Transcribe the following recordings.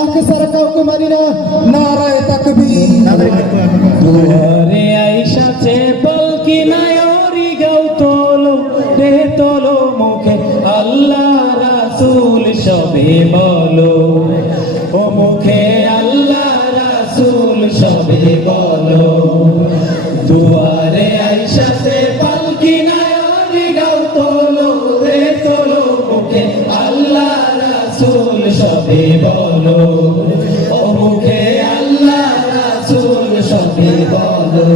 আল্লাহকে ছাড়া কাউকে মানি না। নারায়ে তাকবীর। দুয়ারে আইসাছে পালকি নায়রি গাও তোলো রে তোলো মুখে আল্লাহ রাসূল সবে বলো ও মুখে আল্লাহ রাসূল সবে বলো দুয়ারে আইসাছে পালকি নায়রি গাও তোলো রে তোলো মুখে আল্লাহ রাসূল সবে বলো ও মুখে আল্লাহ রাসূল সবে বলো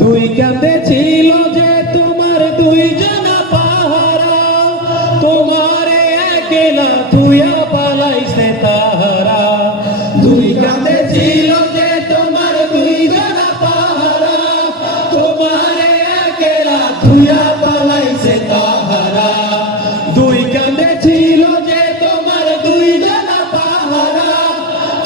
দুই কাঁধে ছিল যে তোমার দুইজনা পাহারা তোমারে একলা তুইয়া পালাইছে তাহারা দুই কাঁধে ছিল যে তোমার দুইজনা পাহারা তোমারে একলা তুইয়া পালাইছে তাহারা দুই কাঁধে ছিল যে তোমার দুইজনা পাহারা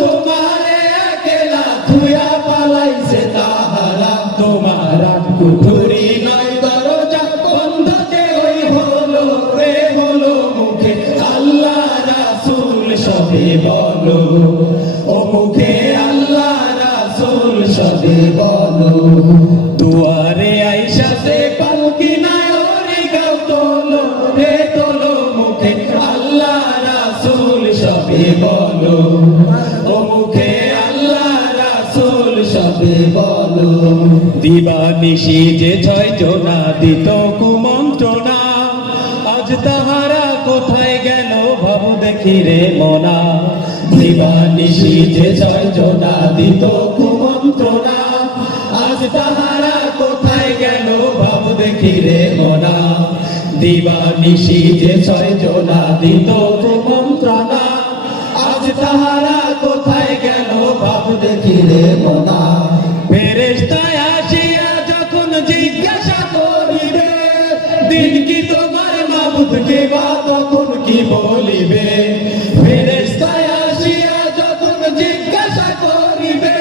তোমারে একলা তুইয়া পালাইছে তাহারা তোমার কুঠুরি নয় দরজা বন্ধ যে ওই হলো রে হলো মুখে আল্লাহ রাসূল সবে বলো ও মুখে আল্লাহ রাসূল সবে বলো দুয়ারে আইসাছে পালকি নায়রি গাও তোলো রে তোলো মুখে আল্লাহ রাসূল সবে বলো ও মুখে আল্লাহ রাসূল সবে বলো দিবানিশি যে ছয় জনা দিত কুমন্ত্রণা আজ তাহারা কোথায় গেল ভাবু দেখি রে মনা দিবানিশি যে ছয় জনা দিত কুমন্ত্রণা আজ তাহারা কোথায় গেল ভাবু দেখি রে মনা দিবানিশি যে ছয় জনা দিত কুমন্ত্রণা আজ তাহারা কোথায় গেল ভাবু দেখি রে মনা ফেরেশতায় আসিয়া যখন জিজ্ঞাসা করিবে দিন কি তোমার মাবুদকে বা তখন কি বলিবে ফেরেশতায় আসিয়া যখন জিজ্ঞাসা করিবে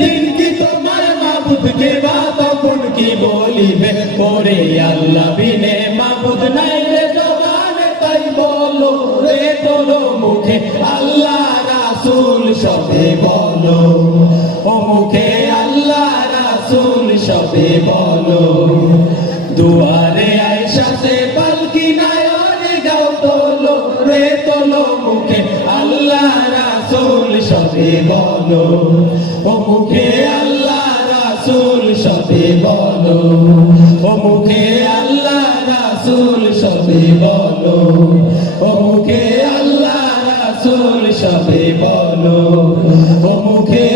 দিন কি তোমার মাবুদকে বা তখন কি বলিবে ওরে আল্লাহ বিনে মাবুদ নাই রে জবানে তাই বলো রে তোলো মুখে আল্লাহ রাসূল সবে বলো ও মুখে আল্লাহ রাসূল সবে বলো দুয়ারে আইসাছে পালকি নায়রি গাও তোলো রে তোলো মুখে আল্লাহ রাসূল সবে বলো ও মুখে আল্লাহ রাসূল সবে বলো ও মুখে আল্লাহ রাসূল সবে বলো ও মুখে আল্লাহ রাসূল সবে বলো ও মুখে